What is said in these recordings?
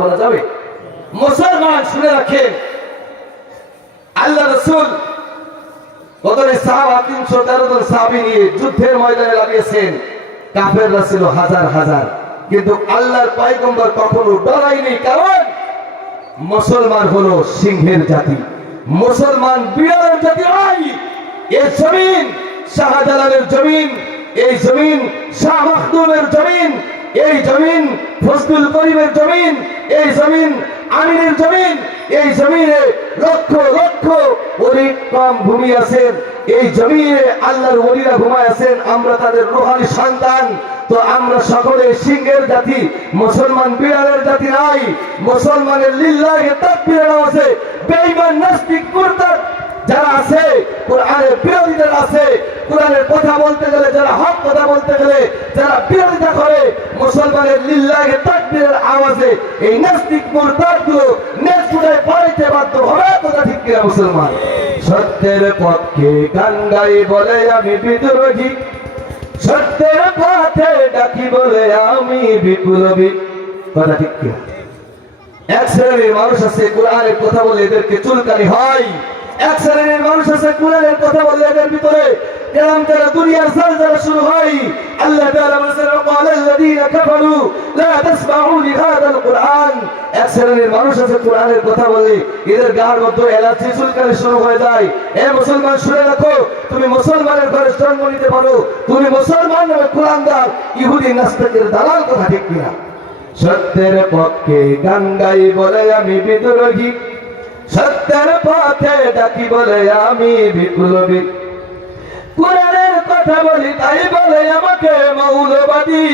বলা যাবে? মুসলমান শুনে রাখেন, আল্লাহ রাসূল বদরে সাহাবা 313 জন সাহাবী নিয়ে যুদ্ধের ময়দানে লাগিয়েছেন। কাফেররা ছিল হাজার হাজার, কিন্তু আল্লাহর পয়গম্বর কখনো ডরায়নি। কারণ মুসলমান হলো সিংহের জাতি, মুসলমান বিড়ালের জাতি নয়। এই জমিন শাহজালালের জমিন, এই জমিন শাহ মাখদুমের জমিন, এই জমিন ফজলুল করিমের জমিন, এই জমিন আমিনের জমিন। এই জমিনে লক্ষ লক্ষ ওলি কম ভূমি আছেন, এই জমিনে আল্লাহর ওলিরা ঘুমায় আছেন। আমরা তাদের রূহানি সন্তান। তো আমরা সকলে সিংহের জাতি, মুসলমান বিড়ালের জাতি নাই। মুসলমানের লিল্লাহি তাকবীর আছে। বেঈমান নাস্তিক মুরতাদ যারা আছে, কোরআনের বিরোধীদের আছে, কোরআনের কথা বলতে গেলে যারা হক কথা বলতে গেলে যারা বিরোধিতা করে, মুসলমানের লিল্লাহি তাকবীরের আওয়াজে এই নাস্তিক মুরতাদগুলো নেজুড়ায় পড়াইতে বাধ্য হবে। কথা ঠিক কিনা মুসলমান? সত্যের পক্ষে গান গাই বলে আমি বিদ্রোহী, সত্যের পথে ডাকি বলে আমি বিপ্লবী। কথা ঠিক কিনা? এক শ্রেণীর মানুষ আছে কোরআনের কথা বলে এদেরকে চুলকানি হয়, এক শ্রেণীর মানুষ আছে কোরআনের কথা বলে এদের ভিতরে এরকম যারা দুনিয়ার জালজালা শুরু হয়। আল্লাহ তাআলা বলেছেন ওয়াকালাল্লাযীনা কাফারু লা তাসমাউ লিহাযাল কুরআন। এক শ্রেণীর মানুষ আছে কোরআনের কথা বলে এদের গায়ের মধ্যে এলার্জি চুলকানি শুরু হয়ে যায়। এ মুসলমান শুনে রাখো, তুমি মুসলমানের ঘরে জন্ম নিতে পারো, তুমি মুসলমান নবে কুলাঙ্গার ইহুদি নাস্তিকের দালাল। কথা ঠিক কিনা? সত্যের পক্ষে গান গাই বলে আমি বিদ্রোহী, সত্যের পথে ডাকি বলে আমি বিপ্লবী। কোরআনের কথা বলি তাই বলে আমাকে মৌলবাদী,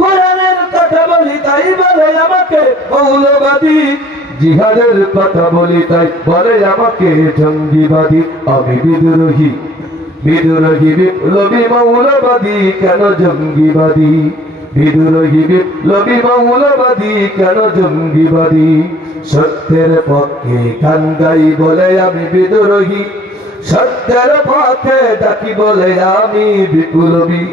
কোরআনের কথা বলি তাই বলে আমাকে মৌলবাদী। জিহাদের কথা বলি তাই বলে আমাকে জঙ্গিবাদী। আমি বিদ্রোহী, বিদ্রোহী বিপ্লবী মৌলবাদী কেন জঙ্গিবাদী? বিদ্রোহী বিপ্লবী মৌলবাদী কেন জঙ্গিবাদী? সত্যের পক্ষে গান গাই বলে আমি বিদ্রোহী, সত্যের পথে ডাকি বলে আমি বিপ্লবী।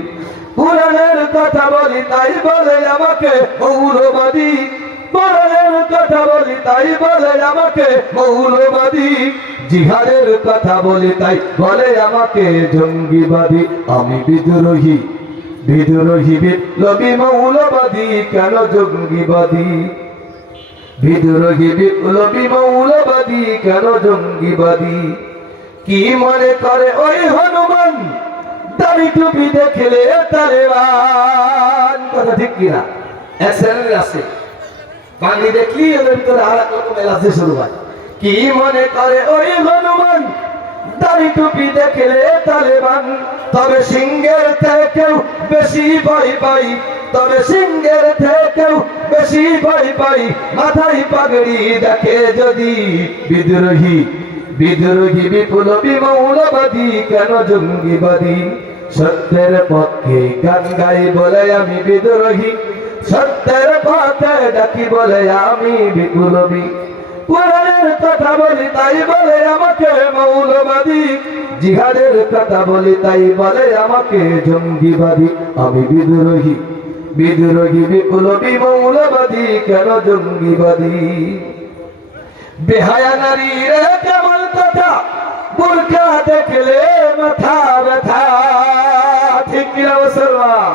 কোরআনের কথা বলি তাই বলে আমাকে মৌলবাদী, কোরআনের কথা বলি তাই বলে আমাকে মৌলবাদী। জিহাদের কথা বলি তাই বলে আমাকে জঙ্গিবাদী। আমি বিদ্রোহী, বিদ্রোহী বিপ্লবী মৌলবাদী কেন জঙ্গিবাদী? বিদ্রোহী বিপ্লবী মৌলবাদী কেন জঙ্গিবাদী? কি মনে করে ওই হনুমান দাড়ি টুপি দেখলে তালেবান? কথা ঠিক কিনা? আছে পানি দেখলি ওদের ভিতরে আর এক রকম এলার্জি শুরু হয়। কি মনে করে ওই হনুমান দাড়ি টুপি দেখলে তালেবান? তবে সিংহের থেকেও বেশি ভয় পাই, তবে সিংহের থেকেও বেশি ভয় পাই মাথায় পাগড়ি দেখে যদি। বিদ্রোহী, বিদ্রোহী বিপ্লবী মৌলবাদী কেন জঙ্গিবাদী? সত্যের পক্ষে গান গাই বলে আমি বিদ্রোহী, সত্যের পথে ডাকি বলে আমি বিপ্লবী। কোরআনের কথা বলি তাই বলে আমাকে মৌলবাদী, জিহাদের কথা বলি তাই বলে আমাকে জঙ্গিবাদী। আমি বিদ্রোহী, বিদ্রোহী বিপ্লবী মৌলবাদী কেন জঙ্গিবাদী? বেহায়া নারীর কেমন কথা, বোরকা দেখলে মাথা ব্যথা। ঠিক কিনা মুসলমান?